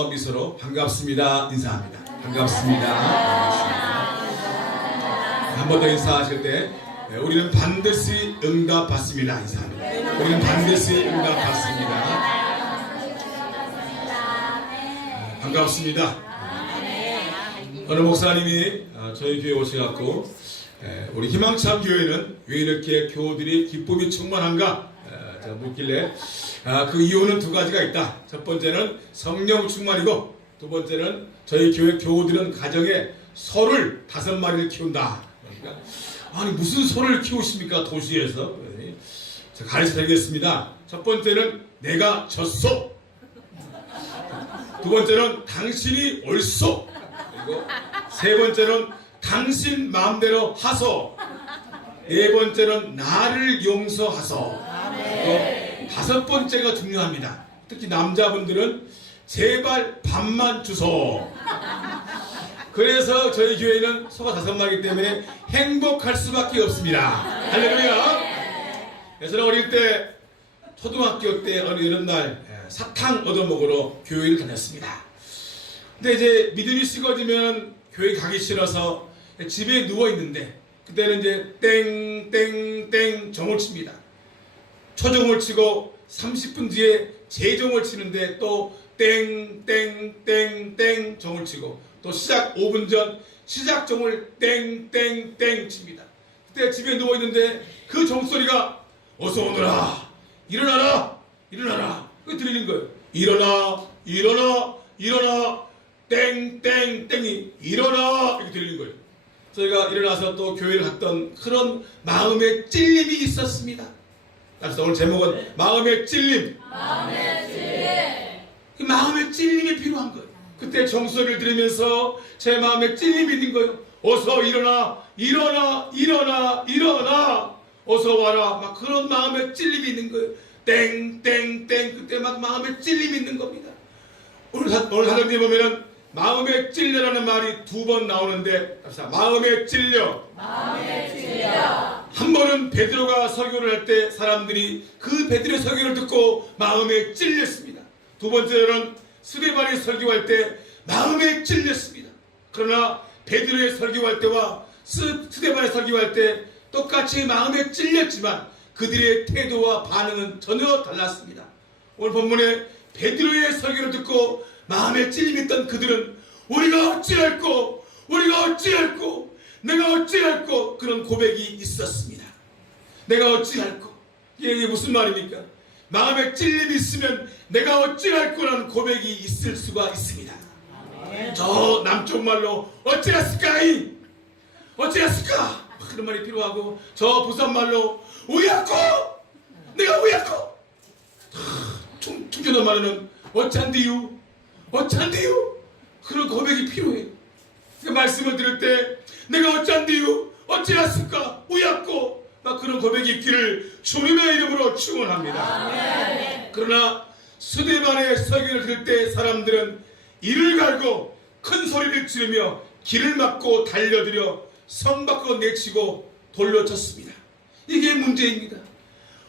아름다운 미소로 반갑습니다 인사합니다. 반갑습니다. 한 번 더 인사하실 때 우리는 반드시 응답받습니다 인사합니다. 우리는 반드시 응답받습니다. 반갑습니다. 어느 목사님이 저희 교회 오셔갖고 우리 희망찬 교회는 왜 이렇게 교우들이 기쁨이 충만한가 묻길래 그 이유는 두 가지가 있다. 첫 번째는 성령 충만이고 두 번째는 저희 교회 교우들은 가정에 소를 5마리를 키운다. 그러니까 아니 무슨 소를 키우십니까 도시에서? 제가 가르쳐 드리겠습니다. 첫 번째는 내가 젖소, 두 번째는 당신이 옳소, 그리고 세 번째는 당신 마음대로 하소, 네 번째는 나를 용서하소, 또 다섯 번째가 중요합니다. 특히 남자분들은 제발 밥만 주소. 그래서 저희 교회는 소가 5마리이기 때문에 행복할 수밖에 없습니다. 할렐루야. 저는 어릴 때 초등학교 때 어느 여름날 사탕 얻어먹으러 교회를 다녔습니다. 근데 이제 믿음이 식어지면 교회 가기 싫어서 집에 누워있는데 그때는 이제 땡땡땡 정을 칩니다. 초정을 치고 30분 뒤에 재정을 치는데 또 땡땡땡땡 정을 치고 또 시작 5분 전 시작 정을 땡땡땡 칩니다. 그때 집에 누워있는데 그 정소리가 어서 오너라, 일어나라, 일어나라, 그 들리는 거예요. 일어나, 일어나, 일어나, 땡땡땡이 일어나, 이렇게 들리는 거예요. 저희가 일어나서 또 교회를 갔던 그런 마음의 찔림이 있었습니다. 그래서 오늘 제목은 마음의 찔림. 마음의 찔림. 그 마음의 찔림이 필요한 거예요. 그때 정소리를 들으면서 제 마음에 찔림이 있는 거예요. 어서 일어나, 일어나, 일어나, 일어나, 어서 와라. 막 그런 마음에 찔림이 있는 거예요. 땡땡땡 그때 막 마음에 찔림이 있는 겁니다. 오늘 사장님 보면은 마음에 찔려라는 말이 2번 나오는데 마음에 찔려. 마음에 찔려. 한 번은 베드로가 설교를 할 때 사람들이 그 베드로의 설교를 듣고 마음에 찔렸습니다. 두 번째로는 스데반이 설교할 때 마음에 찔렸습니다. 그러나 베드로의 설교할 때와 스데반의 설교할 때 똑같이 마음에 찔렸지만 그들의 태도와 반응은 전혀 달랐습니다. 오늘 본문에 베드로의 설교를 듣고 마음에 찔림했던 그들은 우리가 어찌할꼬, 우리가 어찌할꼬, 내가 어찌할꼬 그런 고백이 있었습니다. 내가 어찌할꼬. 이게 무슨 말입니까? 마음에 찔림이 있으면 내가 어찌할꼬라는 고백이 있을 수가 있습니다. 저 남쪽 말로 어찌했을까이, 어찌했을까 그런 말이 필요하고 저 부산 말로 우야꼬, 내가 우야꼬. 충청도 말로는 어쩐디유, 어쩐디유 그런 고백이 필요해요. 그 말씀을 들을 때 내가 어쩐디유, 어찌했을까, 우야꼬 막 그런 고백이 있기를 주님의 이름으로 축원합니다. 그러나 스데반의 설교를 들을 때 사람들은 이를 갈고 큰 소리를 지르며 길을 막고 달려들여 성 밖으로 내치고 돌려 쳤습니다. 이게 문제입니다.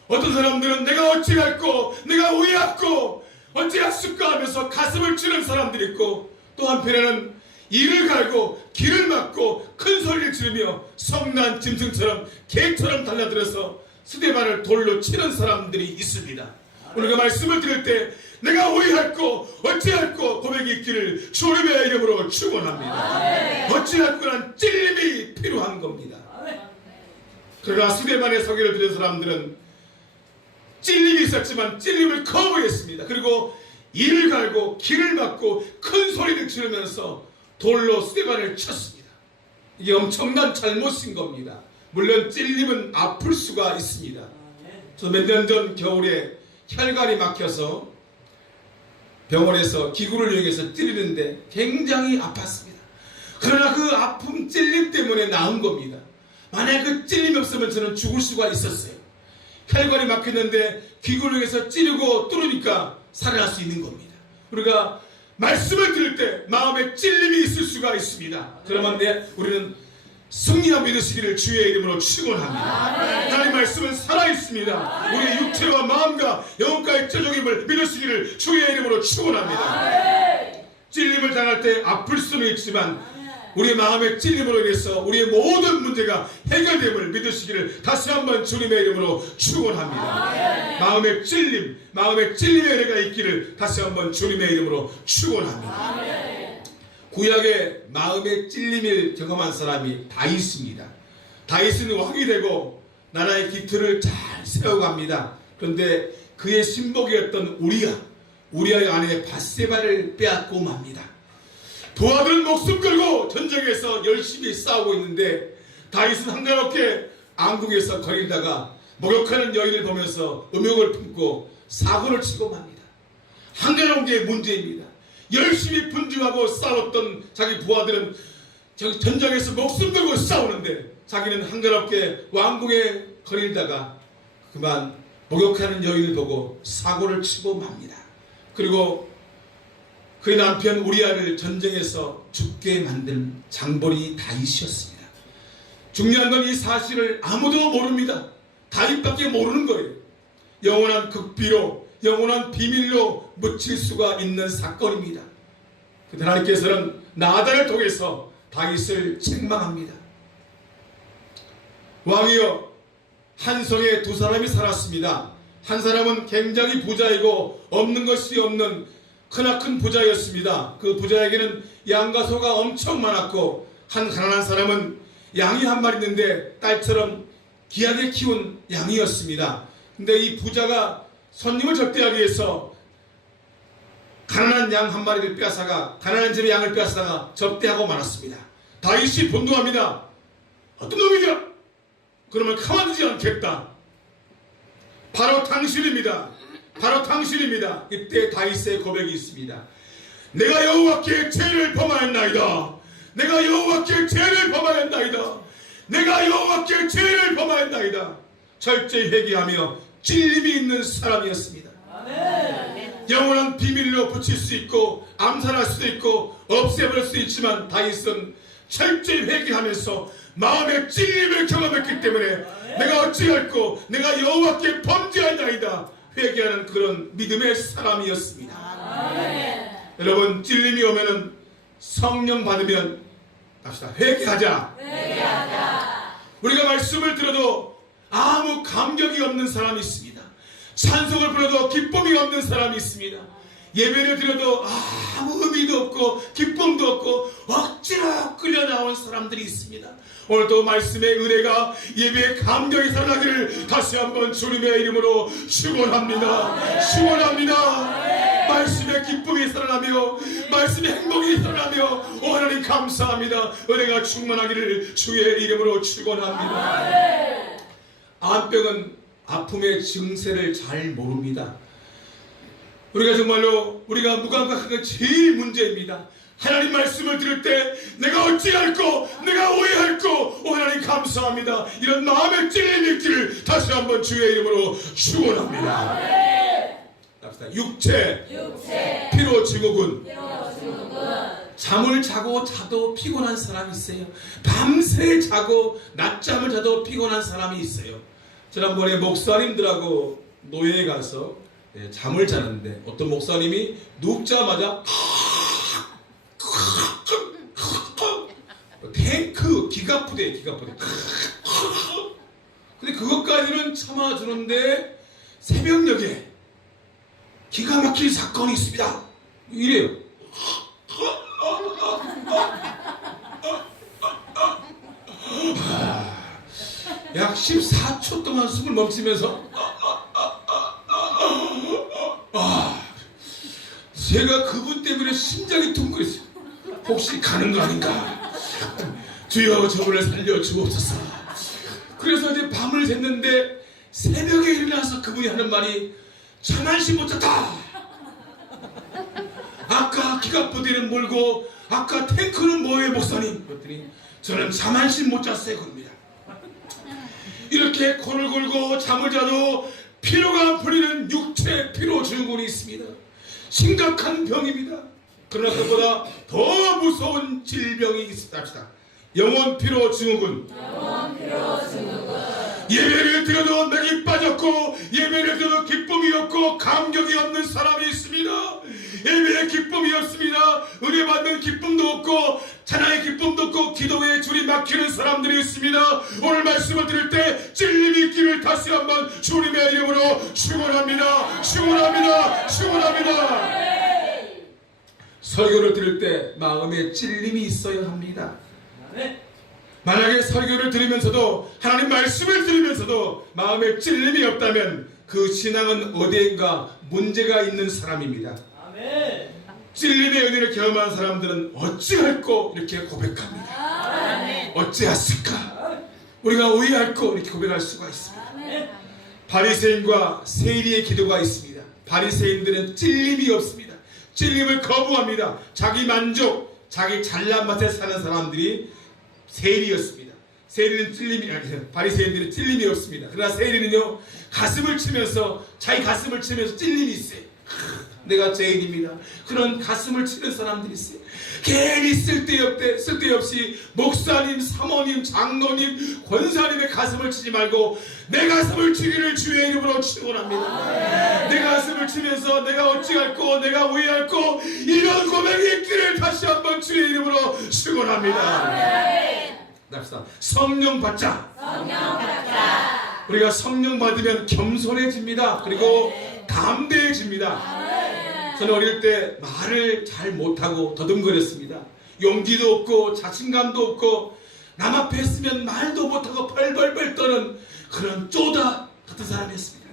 어떤 사람들은 내가 어찌할꼬, 내가 우야꼬, 어찌했을까 하면서 가슴을 치는 사람들이 있고 또 한편에는 이를 갈고 길을 막고 큰 소리를 지르며 성난 짐승처럼 개처럼 달려들어서 스데반을 돌로 치는 사람들이 있습니다. 오늘 그 말씀을 들을 때 내가 오해할꼬 어찌할꼬 고백이 있기를 주님의 이름으로 축원합니다. 어찌할꼬란 찔림이 필요한 겁니다. 그러나 스데반의 설교를 들은 사람들은 찔림이 있었지만 찔림을 거부했습니다. 그리고 이를 갈고 길을 막고 큰 소리를 지르면서 돌로 스데반을 쳤습니다. 이게 엄청난 잘못인 겁니다. 물론 찔림은 아플 수가 있습니다. 저 몇 년 전 겨울에 혈관이 막혀서 병원에서 기구를 이용해서 찌르는데 굉장히 아팠습니다. 그러나 그 아픔 찔림 때문에 나은 겁니다. 만약 그 찔림이 없으면 저는 죽을 수가 있었어요. 혈관이 막혔는데 기구를 이용해서 찌르고 뚫으니까 살아날 수 있는 겁니다. 우리가 말씀을 들을 때 마음에 찔림이 있을 수가 있습니다. 그러면 우리는 승리함 믿으시기를 주의 이름으로 축원합니다. 하나님 말씀은 살아있습니다. 우리의 육체와 마음과 영혼과의 찢어짐을 믿으시기를 주의 이름으로 축원합니다. 찔림을 당할 때 아플 수는 있지만 우리의 마음의 찔림으로 인해서 우리의 모든 문제가 해결됨을 믿으시기를 다시 한번 주님의 이름으로 축원합니다. 마음의 찔림, 마음의 찔림의 은혜가 있기를 다시 한번 주님의 이름으로 축원합니다. 구약에 마음의 찔림을 경험한 사람이 다윗입니다. 다윗은 왕이 되고 나라의 기틀을 잘 세워갑니다. 그런데 그의 신복이었던 우리아의 아내 밧세바를 빼앗고 맙니다. 부하들은 목숨 걸고 전쟁에서 열심히 싸우고 있는데 다윗은 한가롭게 왕궁에서 거닐다가 목욕하는 여인을 보면서 음욕을 품고 사고를 치고 맙니다. 한가로운 게 문제입니다. 열심히 분주하고 싸웠던 자기 부하들은 전장에서 목숨 걸고 싸우는데 자기는 한가롭게 왕궁에 거닐다가 그만 목욕하는 여인을 보고 사고를 치고 맙니다. 그리고 그의 남편 우리아를 전쟁에서 죽게 만든 장벌이 다윗이었습니다. 중요한 건 이 사실을 아무도 모릅니다. 다윗밖에 모르는 거예요. 영원한 극비로, 영원한 비밀로 묻힐 수가 있는 사건입니다. 그때 하나님께서는 나단을 통해서 다윗을 책망합니다. 왕이여, 한 성에 두 사람이 살았습니다. 한 사람은 굉장히 부자이고 없는 것이 없는 크나큰 부자였습니다. 그 부자에게는 양과 소가 엄청 많았고 한 가난한 사람은 양이 한 마리 있는데 딸처럼 귀하게 키운 양이었습니다. 근데 이 부자가 손님을 접대하기 위해서 가난한 양 한 마리를 빼앗아가 가난한 집의 양을 빼앗아가 접대하고 말았습니다. 다윗이 분노합니다. 어떤 놈이냐? 그러면 가만두지 않겠다. 바로 당신입니다. 바로 당신입니다. 이때 다윗의 고백이 있습니다. 내가 여호와께 죄를 범하였나이다. 내가 여호와께 죄를 범하였나이다. 내가 여호와께 죄를 범하였나이다. 철저히 회개하며 찔림이 있는 사람이었습니다. 아멘. 영원한 비밀로 붙일 수 있고 암살할 수도 있고 없애버릴 수 있지만 다윗은 철저히 회개하면서 마음의 찔림을 경험했기 때문에 내가 어찌할꼬 내가 여호와께 범죄하였나이다 회개하는 그런 믿음의 사람이었습니다. 아멘. 여러분, 찔림이 오면은 성령 받으면 합시다. 회개하자. 우리가 말씀을 들어도 아무 감격이 없는 사람이 있습니다. 찬송을 불러도 기쁨이 없는 사람이 있습니다. 예배를 드려도 아무 의미도 없고 기쁨도 없고 억지로 끌려 나온 사람들이 있습니다. 오늘도 말씀의 은혜가 예배의 감격이 살아나기를 다시 한번 주님의 이름으로 축원합니다. 축원합니다. 말씀의 기쁨이 살아나며 말씀의 행복이 살아나며 오 하나님 감사합니다. 은혜가 충만하기를 주의 이름으로 축원합니다. 암병은 아픔의 증세를 잘 모릅니다. 우리가 정말로 우리가 무감각한 게 제일 문제입니다. 하나님 말씀을 들을 때 내가 어찌할꼬 내가 오해할꼬 오 하나님 감사합니다. 이런 마음의 찔림이 있기를 다시 한번 주의 이름으로 축원합니다. 육체 피로 증후군. 잠을 자고 자도 피곤한 사람이 있어요. 밤새 자고 낮잠을 자도 피곤한 사람이 있어요. 지난번에 목사님들하고 노예에 가서 잠을 자는데 어떤 목사님이 눕자마자 탱크 기가부대 근데 그것까지는 참아주는데 새벽녘에 기가 막힐 사건이 있습니다. 이래요. 약 14초 동안 숨을 멈추면서 제가 그분 때문에 심장이 둥그랬어요. 혹시 가는 거 아닌가? 주여 저분을 살려주옵소서. 그래서 이제 밤을 샜는데 새벽에 일어나서 그분이 하는 말이 잠 한시 못 잤다. 아까 기갑부대는 몰고 아까 탱크는 뭐예요 목사님? 그랬더니 저는 잠 한시 못 잤어요 그럽니다. 이렇게 코를 골고 잠을 자도 피로가 풀리는 육체 피로 증후군이 있습니다. 심각한 병입니다. 그러나 그보다 더 무서운 질병이 있습니다. 영혼 피로 증후군. 예배를 드려도 맥이 빠졌고 예배를 드려도 기쁨이 없고 감격이 없는 사람이 있습니다. 예배에 기쁨이 없습니다. 없고 찬양의 기쁨도 없고 기도의 줄이 막히는 사람들이 있습니다. 오늘 말씀을 들을 때 찔림이 있기를 다시 한번 주님의 이름으로 축원합니다. 축원합니다. 축원합니다. 설교를 들을 때 마음에 찔림이 있어야 합니다. 만약에 설교를 들으면서도 하나님 말씀을 들으면서도 마음에 찔림이 없다면 그 신앙은 어디인가 문제가 있는 사람입니다. 찔림의 은혜를 경험한 사람들은 어찌할꼬 이렇게 고백합니다. 어찌했을까? 우리가 의할꼬 이렇게 고백할 수가 있습니다. 바리새인과 세리의 기도가 있습니다. 바리새인들은 찔림이 없습니다. 찔림을 거부합니다. 자기 만족, 자기 잘난 맛에 사는 사람들이 세리였습니다. 세리는 찔림이 아니에요. 바리새인들은 찔림이 없습니다. 그러나 세리는요, 가슴을 치면서 자기 가슴을 치면서 찔림이 있어요. 내가 죄인입니다. 그런 가슴을 치는 사람들이 있어요. 괜히 쓸데없이 목사님, 사모님, 장로님, 권사님의 가슴을 치지 말고 내 가슴을 치기를 주의 이름으로 축원합니다. 내 가슴을 치면서 내가 어찌할꼬, 내가 왜할꼬, 이런 고백이 있기를 다시 한번 주의 이름으로 축원합니다. 성령 받자. 우리가 성령 받으면 겸손해집니다. 그리고 담대해집니다. 저는 어릴 때 말을 잘 못하고 더듬거렸습니다. 용기도 없고 자신감도 없고 남 앞에 있으면 말도 못하고 벌벌벌 떠는 그런 쪼다 같은 사람이었습니다.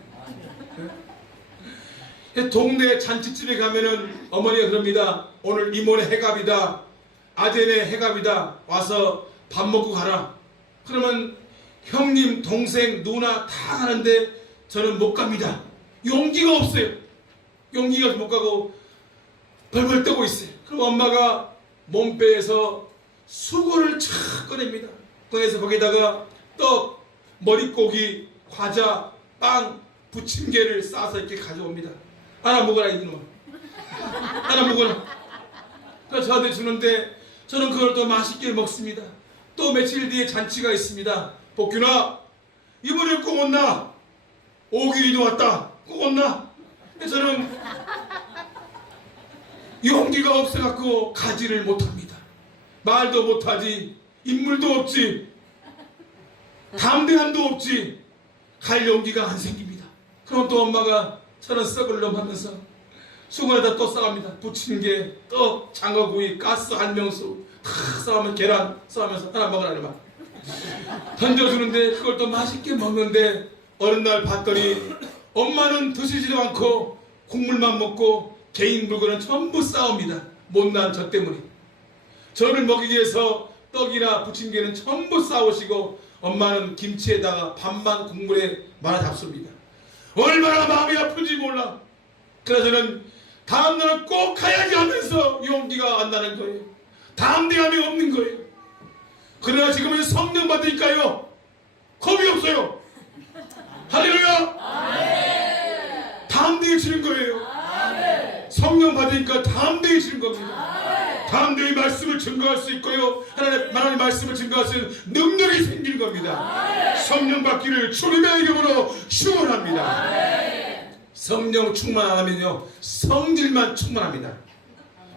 동네 잔치집에 가면은 어머니가 그럽니다. 오늘 이모네 해갑이다, 아재네 해갑이다, 와서 밥 먹고 가라. 그러면 형님, 동생, 누나 다 가는데 저는 못 갑니다. 용기가 없어요. 용기가 못 가고 벌벌 떠고 있어요. 그럼 엄마가 몸빼에서 수고를 착 꺼냅니다. 꺼내서 거기다가 떡, 머릿고기, 과자, 빵, 부침개를 싸서 이렇게 가져옵니다. 하나 먹어라 이놈아. 하나 먹어라. 그래서 저한테 주는데 저는 그걸 또 맛있게 먹습니다. 또 며칠 뒤에 잔치가 있습니다. 복균아, 이번에 꼭 온나? 5길이도 왔다. 꼭 온나? 저는 용기가 없어갖고 가지를 못합니다. 말도 못하지, 인물도 없지, 담대함도 없지, 갈 용기가 안 생깁니다. 그럼 또 엄마가 저는 썩을 놈 하면서 수건에다 또 싸갑니다. 부침개, 떡, 장어구이, 가스, 한명수 다 싸우면 계란 싸우면서 하나 먹으라 이러면 던져주는데 그걸 또 맛있게 먹는데 어느 날 봤더니 엄마는 드시지도 않고 국물만 먹고 개인 물건은 전부 싸웁니다. 못난 저 때문에. 저를 먹이기 위해서 떡이나 부침개는 전부 싸우시고 엄마는 김치에다가 밥만 국물에 말아 잡습니다. 얼마나 마음이 아픈지 몰라. 그래서 저는 다음날은 꼭 가야지 하면서 용기가 안 나는 거예요. 담대함이 없는 거예요. 그러나 지금은 성령 받으니까요, 겁이 없어요. 할렐루야. 담대해지는 거예요. 성령 받으니까 담대해지는 겁니다. 담대히 말씀을 증거할 수 있고요, 하나님 말씀을 증거할 수 있는 능력이 생기는 겁니다. 성령 받기를 주님의 이름으로 축원합니다. 성령 충만 안 하면요, 성질만 충만합니다.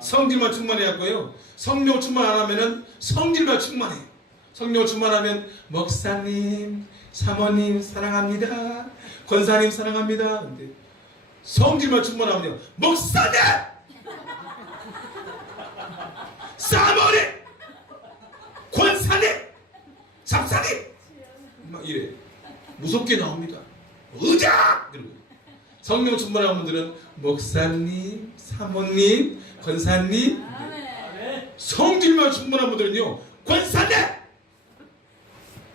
성질만 충만해갖고요, 성령 충만 안 하면은 성질만 충만해요. 성령 충만하면 목사님, 사모님 사랑합니다, 권사님 사랑합니다. 근데 성질만 충만하면요, 목사님, 사모님, 권사님, 잡사님 막 이래 무섭게 나옵니다. 의자! 이러고. 성령 충만한 분들은 목사님, 사모님, 권사님. 성질만 충만한 분들은요, 권사님,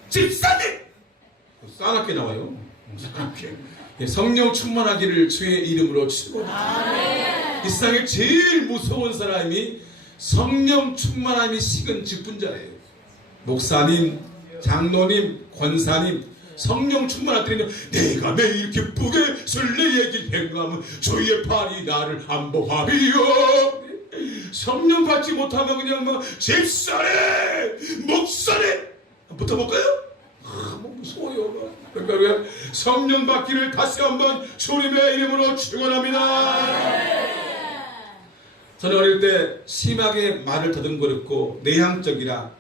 집사님 싸납게 나와요. 싸납게. 성령 충만하기를 주의 이름으로 축원합니다. 이 세상에 제일 무서운 사람이 성령 충만함이 식은 직분자예요. 목사님, 장로님, 권사님, 성령 충만한 때는 내가 매일 이렇게 기쁘게 설레 얘기를 행하면 주의 팔이 나를 안보하리요. 성령 받지 못하면 그냥 뭐 집사님, 목사님 붙어볼까요? 뭐 무서워요. 그러니까 성령 받기를 다시 한번 주님의 이름으로 축원합니다. 저는 어릴 때 심하게 말을 더듬거렸고 내향적이라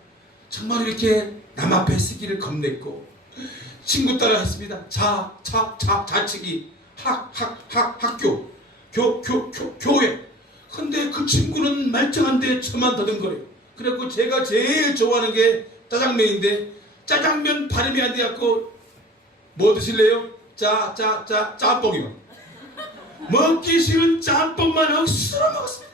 정말 이렇게 남 앞에 쓰기를 겁냈고 친구 따라 했습니다. 자치기 학교 교회. 근데 그 친구는 말짱한데 저만 더듬거려요. 그래갖고 제가 제일 좋아하는 게 짜장면인데 짜장면 발음이 안 돼갖고 뭐 드실래요? 짬뽕이요. 먹기 싫은 짬뽕만 억수로 먹었습니다.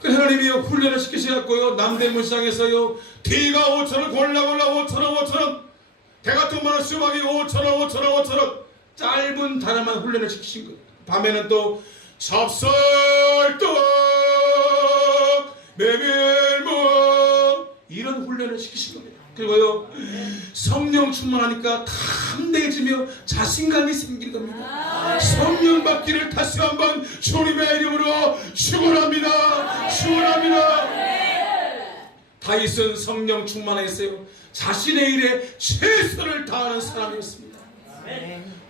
그 하나님이 훈련을 시키셔갖고요, 남대문시장에서요 T가 5,000원 골라 5,000원 대 같은 거는 수박이 5,000원 짧은 단어만 훈련을 시키신 거예요. 밤에는 또 찹쌀떡 메밀묵 이런 훈련을 시키신 겁니다. 그리고요 성령 충만하니까 탐내지며 자신감이 생긴 겁니다. 성령 받기를 다시 한번 주님의 이름으로 축원합니다. 다윗은 성령 충만했어요. 자신의 일에 최선을 다하는 사람이었습니다.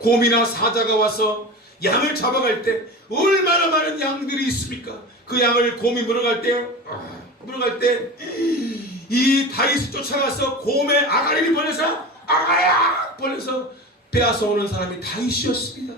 곰이나 사자가 와서 양을 잡아갈 때 얼마나 많은 양들이 있습니까? 그 양을 곰이 물어갈 때 이 다윗이 쫓아가서 곰의 아가리를 벌려서 빼앗아 오는 사람이 다윗이었습니다.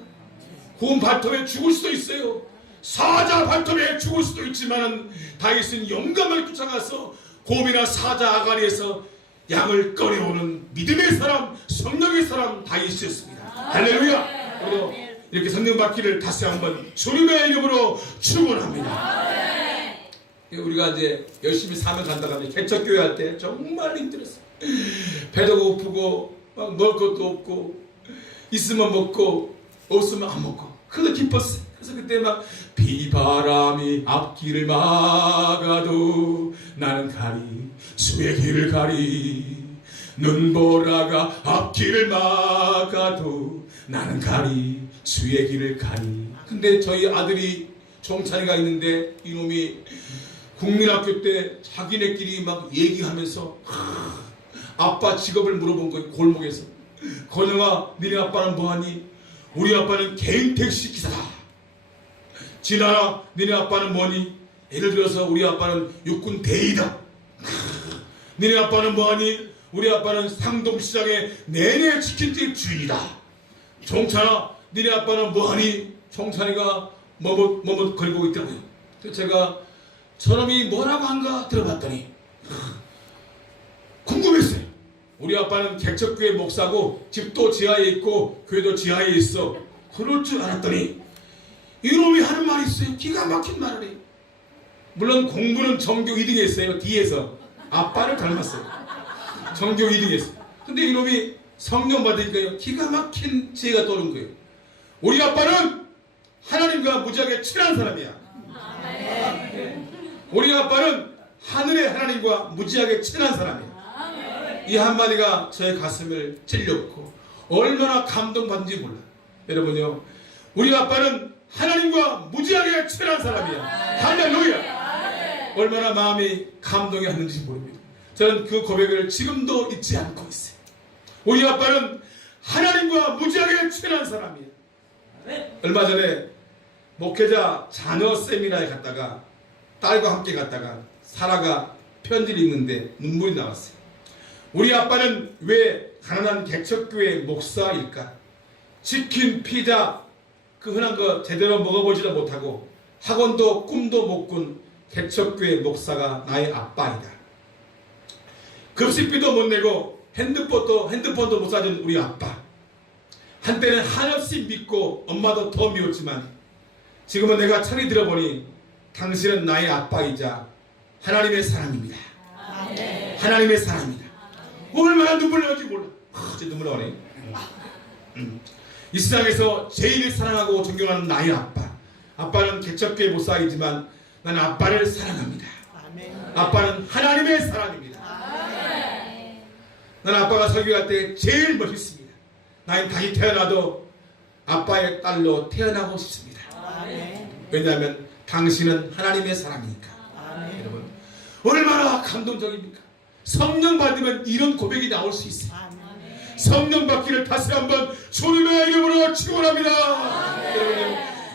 곰 발톱에 죽을 수도 있어요. 사자 발톱에 죽을 수도 있지만 다윗은 용감하게 쫓아가서 곰이나 사자 아가리에서 양을 꺼내오는 믿음의 사람, 성령의 사람 다윗이었습니다. 할렐루야. 그리고 이렇게 성령 받기를 다시 한번 주님의 이름으로 축원합니다. 우리가 이제 열심히 사명 간다고 하면 개척교회 할 때 정말 힘들었어요. 배도 고프고 막 먹을 것도 없고 있으면 먹고 없으면 안 먹고 그거 기뻤어요. 그래서 그때 막 비바람이 앞길을 막아도 나는 가리 주의 길을 가리 눈보라가 앞길을 막아도 나는 가리 주의 길을 가리. 근데 저희 아들이 종찬이가 있는데 이놈이 국민학교 때 자기네끼리 막 얘기하면서 아빠 직업을 물어본 거예요. 골목에서. 건영아 니네 아빠는 뭐하니? 우리 아빠는 개인 택시 기사다. 진아라 니네 아빠는 뭐니? 예를 들어서 우리 아빠는 육군 대위다. 니네 아빠는 뭐하니? 우리 아빠는 상동시장의 내내 치킨집 주인이다. 종찬아 니네 아빠는 뭐하니? 종찬이가 머뭇거리고 있더라고요. 그래서 제가 저놈이 뭐라고 한가 들어봤더니 궁금했어요. 우리 아빠는 개척교회 목사고 집도 지하에 있고 교회도 지하에 있어. 그럴 줄 알았더니 이놈이 하는 말이 있어요. 기가 막힌 말을 해요. 물론 공부는 전교 2등 했어요. 뒤에서 아빠를 닮았어요. 전교 2등 했어요. 근데 이놈이 성령 받으니까요 기가 막힌 지혜가 떠오른 거예요. 우리 아빠는 하나님과 무지하게 친한 사람이야. 우리 아빠는 하늘의 하나님과 무지하게 친한 사람이에요. 이 한마디가 저의 가슴을 찔렸고 얼마나 감동받는지 몰라요. 여러분요, 우리 아빠는 하나님과 무지하게 친한 사람이야. 할렐루야. 얼마나 마음이 감동이 하는지 모릅니다. 저는 그 고백을 지금도 잊지 않고 있어요. 우리 아빠는 하나님과 무지하게 친한 사람이에요. 얼마 전에 목회자 자녀 세미나에 갔다가 딸과 함께 갔다가 사라가 편지를 읽는데 눈물이 나왔어요. 우리 아빠는 왜 가난한 개척교회 목사일까? 치킨, 피자 그 흔한 거 제대로 먹어보지도 못하고 학원도 꿈도 못 꾼 개척교회 목사가 나의 아빠이다. 급식비도 못 내고 핸드폰도 못 사준 우리 아빠. 한때는 한없이 믿고 엄마도 더 미웠지만 지금은 내가 철이 들어보니 당신은 나의 아빠이자 하나님의 사랑입니다. 하나님의 사랑입니다. 얼마나 눈물 나올지 몰라. 진짜 눈물 나오네. 이 세상에서 제일 사랑하고 존경하는 나의 아빠. 아빠는 개척교회 목사이지만 나는 아빠를 사랑합니다. 아빠는 하나님의 사랑입니다. 나는 아빠가 설교할 때 제일 멋있습니다. 나는 다시 태어나도 아빠의 딸로 태어나고 싶습니다. 왜냐하면 당신은 하나님의 사랑이니까. 여러분 얼마나 감동적입니까? 성령 받으면 이런 고백이 나올 수 있어요. 성령 받기를 다시 한번 주님의 이름으로 축원합니다. 여러분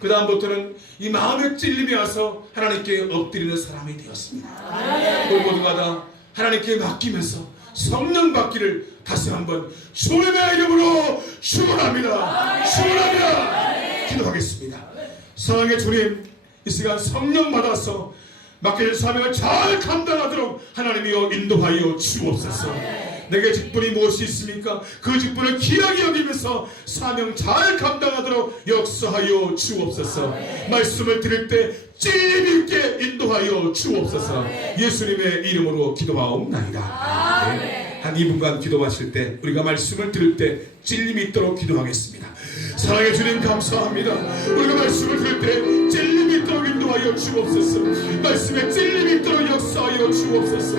그 다음부터는 이 마음의 찔림이 와서 하나님께 엎드리는 사람이 되었습니다. 우리 모두가 다 하나님께 맡기면서 성령 받기를 다시 한번 주님의 이름으로 축원합니다. 축원합니다. 기도하겠습니다. 사랑의 주님, 이 시간 성령 받아서 맡겨진 사명을 잘 감당하도록 하나님이여 인도하여 주옵소서. 내게 직분이 무엇이 있습니까? 그 직분을 귀하게 여기면서 사명 잘 감당하도록 역사하여 주옵소서. 말씀을 들을 때 찔림 있게 인도하여 주옵소서. 예수님의 이름으로 기도하옵나이다. 네. 한 2분간 기도하실 때 우리가 말씀을 들을 때 찔림이 있도록 기도하겠습니다. 사랑의 주님 감사합니다. 우리가 말씀을 들을 때 찔림이 있도록 인도하여 주옵소서. 말씀에 찔림이 있도록 역사하여 주옵소서.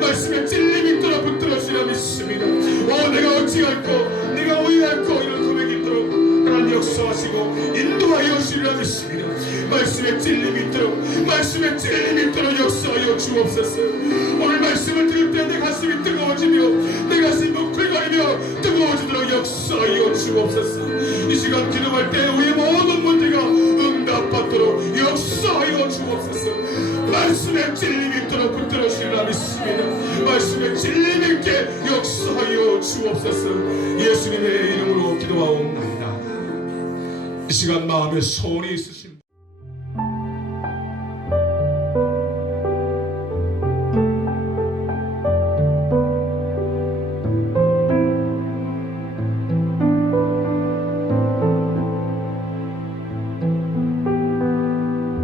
말씀에 찔림이 있도록 붙들어 주려 믿습니다. 내가 어찌할꼬 내가 오해할꼬 이런 고백이 있도록 하나님 역사하시고 인도하여 주리라 믿습니다. 말씀에 찔림이 있도록 말씀에 찔림이 있도록 역사하여 주옵소서. 오늘 말씀을 들을 때 내 가슴이 뜨거워지며 내 가슴이 뭉클거리며 뜨거워지도록 역사하여 주옵소서. 이 시간 기도할 때 우리의 모든 문제가 응답받도록 역사하여 주옵소서. 말씀에 찔림이 있도록 붙들어 주리라 믿습니다. 말씀에 찔림 있게 역사하여 주옵소서. 예수님의 이름으로 기도하옵나이다. 이 시간 마음에 소원이 있으시오.